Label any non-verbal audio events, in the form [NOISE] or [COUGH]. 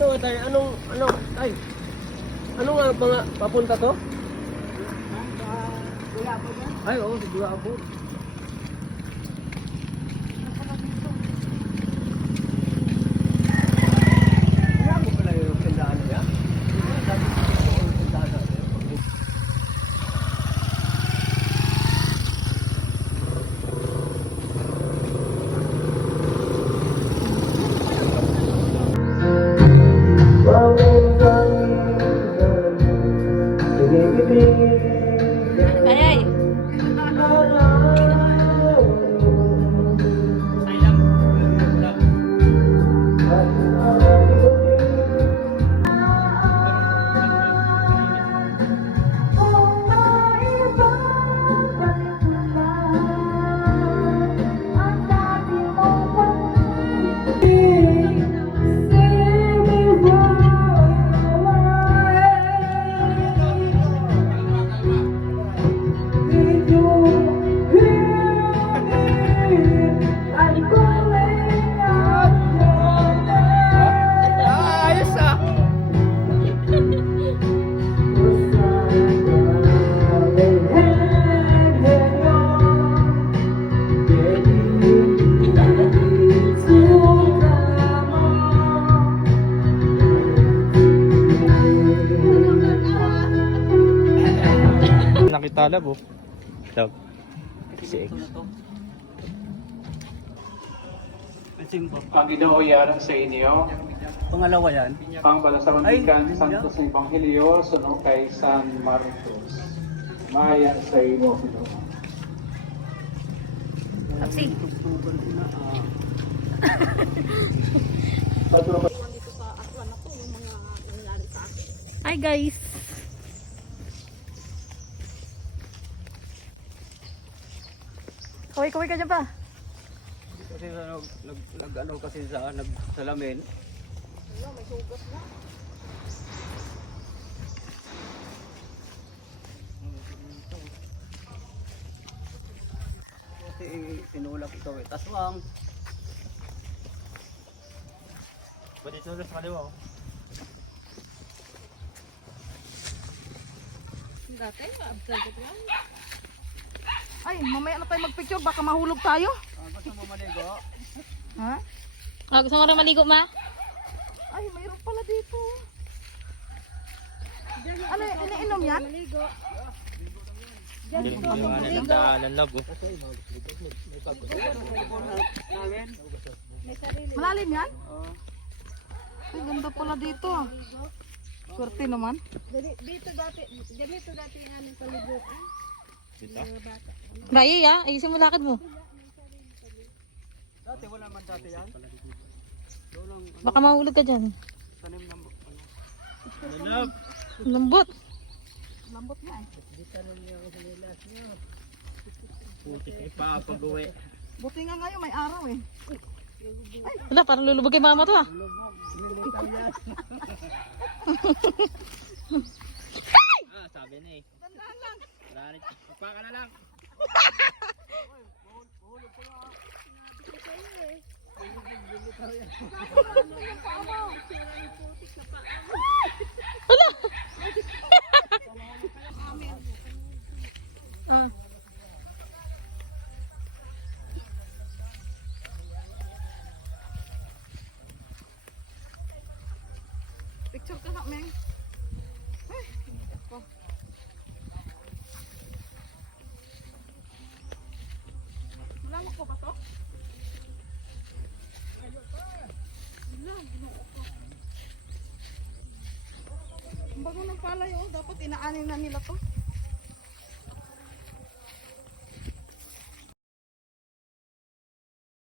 Dito nga tayo. Anong, ano, ay. Ano nga mga papunta to? Ay, oo, siguro ako. Nakita labo. Dog. Six. Ang inauyaran sa inyo, Pangalawa yan. pangbalasawanikan Santos Evangelio, suno kay San Marcos. Maya sa inyo. Taxi. Hi guys. Kaway ka dyan pa. Kasi nag, nag, nag ano kasi sa nagsalamin. Kasi sinulak ito eh. Taswang. Dito ulit sa kaliwa? oh? Ay, mamaya na tayo magpicture. Baka mahulog tayo. Ah, gusto mo? Ha? Ah, gusto mo rin maligo, ma? Ay, mayroon pala dito. Ano, iniinom yan? Hindi hindi nga nilang daanan labo. Malalim yan? Ay, ganda pala dito. Swerte naman. Bayo, ya. Ayusin mo lakad mo. Dati wala man dati yan. Baka mahulog ka dyan. tanim ng ano. Lambot. Lambot na eh. Putik ni Papa-gawi. Buti nga ngayon may araw eh. Wala, parang lulubog kay mama to ah. Na [LAUGHS] eh. Wala rin. Paka na lang. Ah. Picture ka na, Meng. Ay, Wala ko ba to? Ang bago ng palay, oh. Dapat inaanin na nila to.